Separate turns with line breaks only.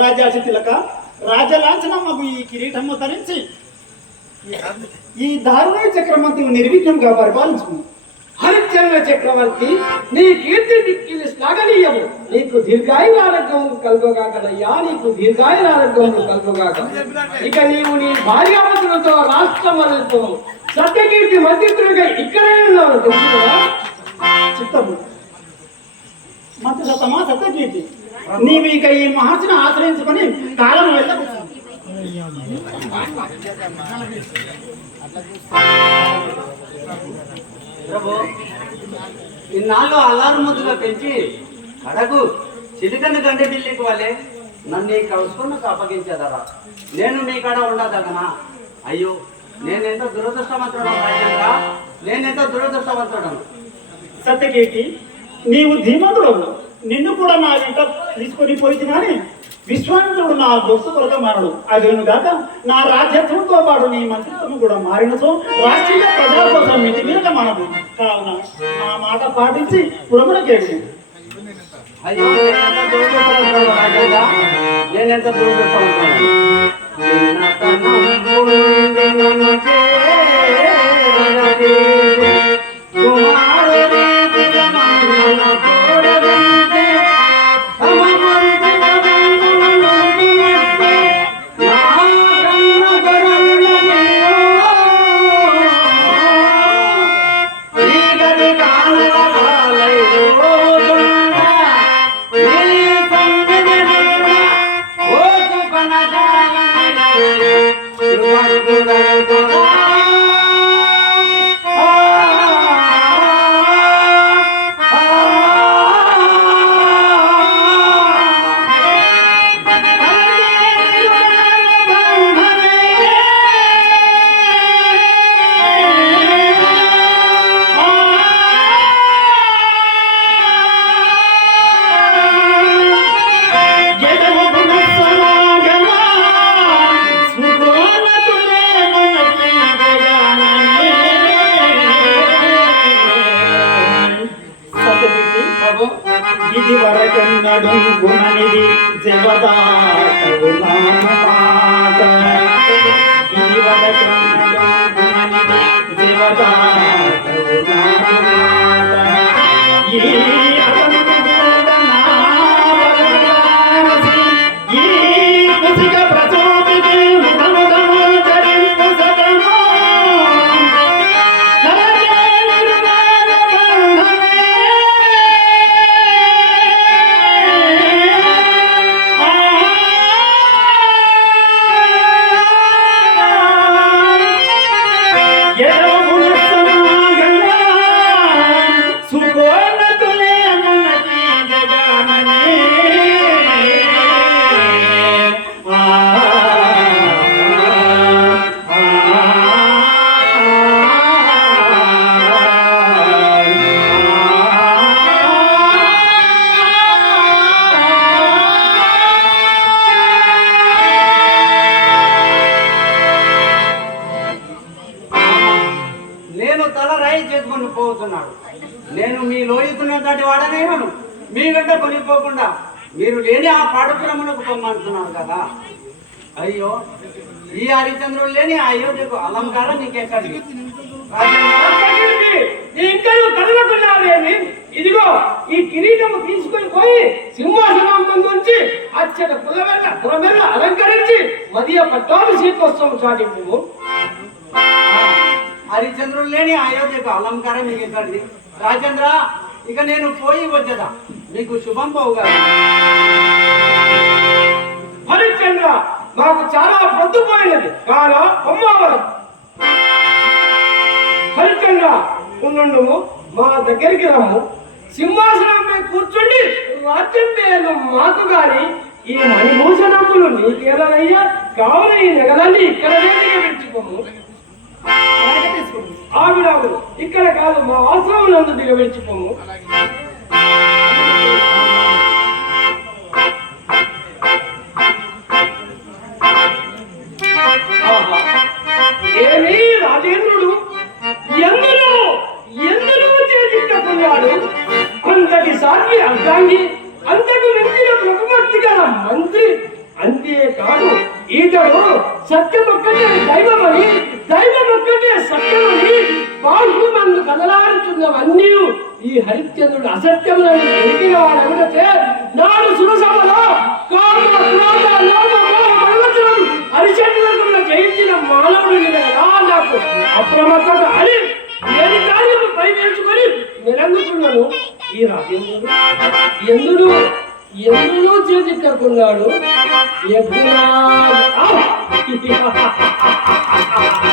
రాజాచి తిలక రాజలాంఛనమ్మకు ఈ కిరీటము ధరించి ఈ దారుణ చక్రవర్తిని నిర్విఘ్నంగా పరిపాలించు
హరిశ్చంద్ర చక్రవర్తి నీ కీర్తి దిక్కిని శ్లాఘనీయము. నీకు దీర్ఘాయురారోగ్యం కలుగుగాకనయ్యా నీకు దీర్ఘాయురారోగ్యం కలుగుగాక. ఇక నీవు నీ భార్యాపతులతో రాష్ట్రమలతో సత్యకీర్తి మంత్రితుడిగా ఇక్కడే ఉన్నావు తెలుసుకున్నా
చిత్తము. మంత్రి సతమా సత్యకీర్తి నీవు ఇక ఈ మహర్షిని ఆశ్రయించుకొని కాలం వెళ్ళ.
ప్రభు ఇన్నాళ్ళు అల్లారు ముద్దుగా పెంచి కడకు చిలికన్న గండి బిల్లికి వాళ్ళే నన్ను ఈ కలుసుకున్నకు అప్పగించేదరా? నేను మీ కాడ ఉండదగనా? అయ్యో నేనెంత దురదృష్టవంతుడు రాజేంద్ర నేనెంత దురదృష్టవంతుడను?
సత్యకీర్తి నీవు ధీమంతుడు నిన్ను కూడా నా వెంట తీసుకొని పోయింది కానీ విశ్వామిత్రుడు నా దోస్తు కొరక మారడు. అదేను కాక నా రాజ్యత్వంతో పాటు నీ మంత్రిత్వం కూడా మారినతో రాష్ట్రీయ ప్రజల కోసం మితి మీద మారదు కావున నా మాట పాటించి పురములకేసి
అయ్యో
నేను ఎంత దూరం
வரகன் நடும் குணநிதி செவதா పోతున్నాడు నేను మీ లోయుతున్నటువంటి వాడనేమను మీ వెంట కొనిపోకుండా మీరు లేని ఆ పాడుపురమునకు పొమ్మంటున్నారు కదా. అయ్యో ఈ హరిచంద్రుడు లేని ఆ అయోధ్యకు అలంకారం నీకెక్కడిది? రాజేంద్ర,
సత్యకీర్తి, నీ ఇంకా నువ్వు కదలకున్నావేమి ఇదిగో ఈ కిరీటము తీసుకొని పోయి సింహాసనం ఉంచి అచ్చట పులవెల్ల పులవెల్ల అలంకరించి మదియ పట్టాలు శీతోత్సవం సాటింపు
ఆ, హరిచంద్రుడు లేని అయోధ్యకు అలంకారం మీకు ఎక్కడిది రాజేంద్ర ఇక నేను పోయి వచ్చేదా? మీకు శుభం పోవుగా.
హరిశ్చంద్ర మాకు చాలా పొద్దుపోయినది కాల బొమ్మవరం హరిశ్చంద్ర ఉండు మా దగ్గరికి రమ్ము. సింహాసనంపై కూర్చుండి రాజ్యం పేరు మాకు గాని ఈ మణిభూషణములు నీకేదనయ్యా? కావున ఈ నగలన్నీ ఇక్కడ వేదిక విడిచిపోము ఇక్కడ కాదు మా ఆశ్రమం నందు దిగ ఒక్కటే దైవమని దైవం ఒక్కటే సత్యమని బాహ్యమందు కదలాడుతున్నవన్నీ ఈ హరిశ్చంద్రుడు అసత్యములను తెలిపిన వాడెవడతే నాడు సురసభలో కామ హరిశ్చంద్రుడు జయించిన మానవుడు నాకు అప్రమత్తత అని నేను కార్యము పై వేసుకొని నిరంగుతున్నాను ఈ రాజేంద్రుడు ఎందుడు ఎందులో చేతిక్కకున్నాడు ఎప్పుడు 哈哈哈哈哈哈。